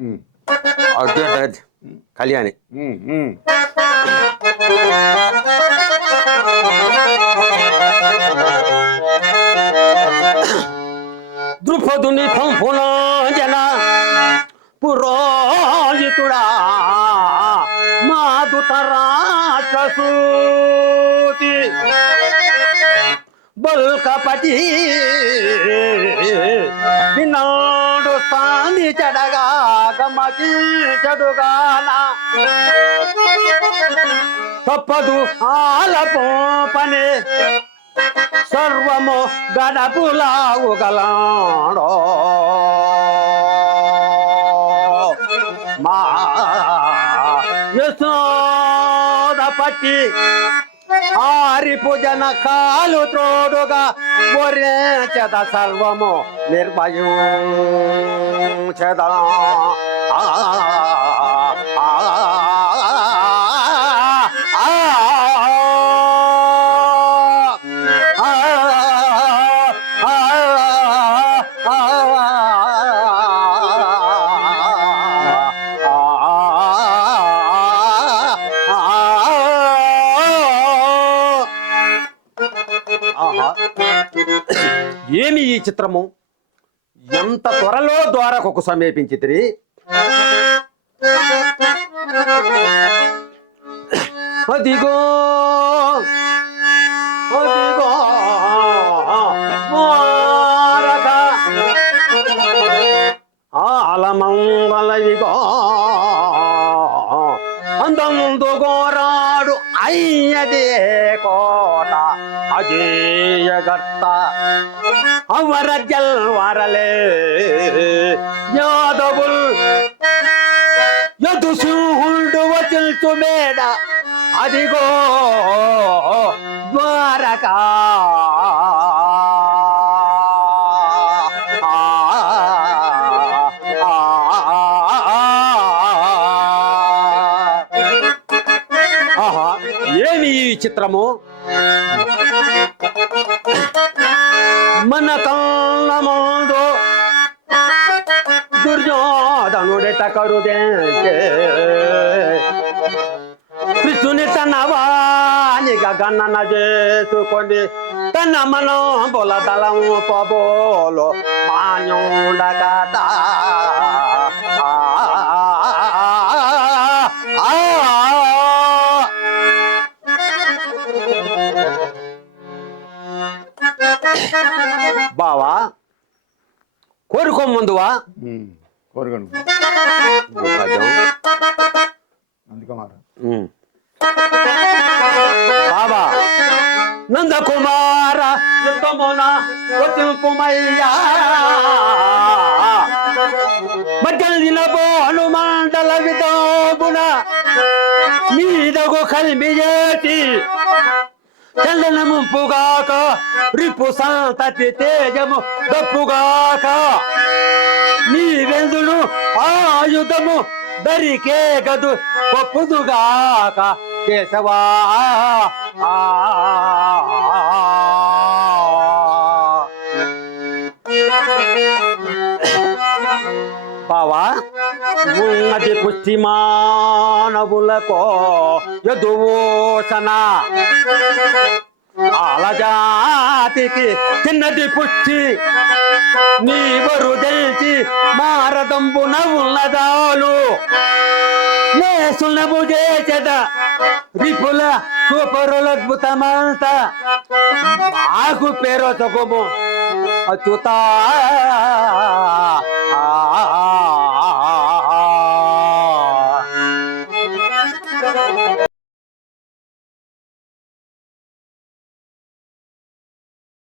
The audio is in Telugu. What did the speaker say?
ఉమ్, అర్జున్ కళ్యాణి ఉమ్, ఉమ్. ద్రుపదుని పంపున జన పురోహితుడా మాధుత రాక్షసూతి బల్కపటి వినాడు స్థాని చెడగా గమతి తప్పదు ఆలపో పని. సర్వము గడపులావు మా యశోద పట్టి ఆరి పూజన కాలు త్రోడుగా ఒరే చెద సర్వము నిర్భయం చెద. ఏమి ఈ చిత్రము? ఎంత త్వరలో ద్వారకొక సమీపించితిరి? అదిగో. అదిగో. ద్వారక. అందందు గోరాడు అయ్యదే కోట. అజేయగర్త అవర జల్వరలే యాదవుల్ యదు సింహుడు వచిల్చు మేడ. అదిగో ద్వారకా. ఆహా ఏమి ఈ చిత్రము? మన కళ్ళ ముందు దుర్యోధనుడెట కరుదేంటే కృష్ణుని తన వానిగా గణన చేసుకొని తన మనం పొల దళం పబోలో మాన్యుండగట బావా? కోరుకో ముందువా? ఉమ్, కోరుకోండి అందుకే మాట ఉమ్. బాబా నందకుమార యుద్ధమున వచింపుమయ్యా మధ్యలిన బోను మండల విదోబున మీదగు కలిమి చేసి తెల్లన ముంపుగాక రిపు సంతతి తేజము దప్పుగాక. నీ వెందును ఆయుధము దరికే గదు పప్పుదుగాక కేశవా. బావా? ఉన్నది పుష్టి మానవులకో యదువోసన ఆలజాతికి చిన్నది పుష్టి. నీవరు తెలిసి మారదంబున ఉన్నదాలు. నేసులము చేసద రిపుల సూపరులద్భుతమంత ఆకు పేరు తగుము అచ్యుతా